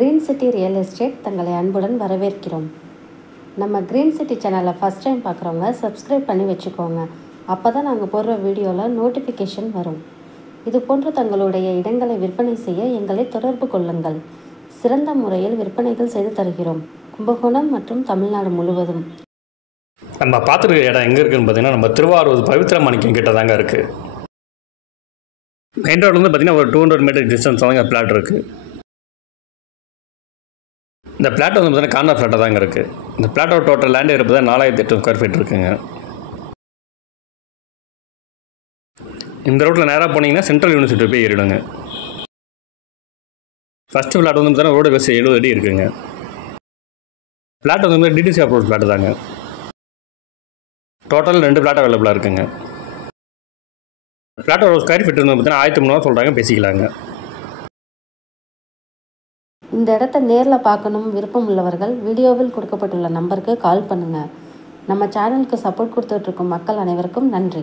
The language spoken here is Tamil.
கிரீன் சிட்டி ரியல் எஸ்டேட் தங்களை அன்புடன் வரவேற்கிறோம். நம்ம கிரீன் சிட்டி சேனலை ஃபஸ்ட் டைம் பார்க்குறவங்க சப்ஸ்கிரைப் பண்ணி வச்சுக்கோங்க. அப்போ தான் நாங்கள் போடுற வீடியோவில் நோட்டிஃபிகேஷன் வரும். இது போன்று தங்களுடைய இடங்களை விற்பனை செய்ய எங்களை தொடர்பு கொள்ளுங்கள். சிறந்த முறையில் விற்பனைகள் செய்து தருகிறோம். கும்பகோணம் மற்றும் தமிழ்நாடு முழுவதும். நம்ம பார்த்துருக்க இடம் எங்கே இருக்குதுன்னு பார்த்தீங்கன்னா, நம்ம திருவாரூர் பவித்ரா மாணிக்கம் கிட்ட தாங்க இருக்குது. மெயின் ரோட்லேருந்து பார்த்தீங்கன்னா ஒரு 200 மீட்டர் டிஸ்டன்ஸ் தாங்க பிளாட் இருக்குது. இந்த பிளாட் வந்து பார்த்தீங்கன்னா கார்னர் ஃப்ளாட்டாக தாங்க இருக்குது. இந்த பிளாட்டோட டோட்டல் லேண்ட் இருப்பது 4800 ஸ்கொயர் ஃபீட் இருக்குங்க. இந்த ரோட்டில் நேராக போனீங்கன்னா சென்ட்ரல் யூனிவர்சிட்டி போய் ஏறிடுங்க. ஃபஸ்ட்டு பிளாட் வந்து பார்த்தீங்கன்னா ரோடு பேஸ் 70 அடி இருக்குங்க. பிளாட் வந்து டிடிசி அப்ரோட் பிளாட் தாங்க. டோட்டல் 2 பிளாட் அவைலபிளாக இருக்குங்க. பிளாட்டோட ஸ்கொயர் ஃபீட் வந்து பார்த்தீங்கன்னா 1300 சொல்கிறாங்க, பேசிக்கலாங்க. இந்த இடத்த நேரில் பார்க்கணும் விருப்பம் உள்ளவர்கள் வீடியோவில் கொடுக்கப்பட்டுள்ள நம்பருக்கு கால் பண்ணுங்கள். நம்ம சேனலுக்கு சப்போர்ட் கொடுத்துட்ருக்கும் மக்கள் அனைவருக்கும் நன்றி.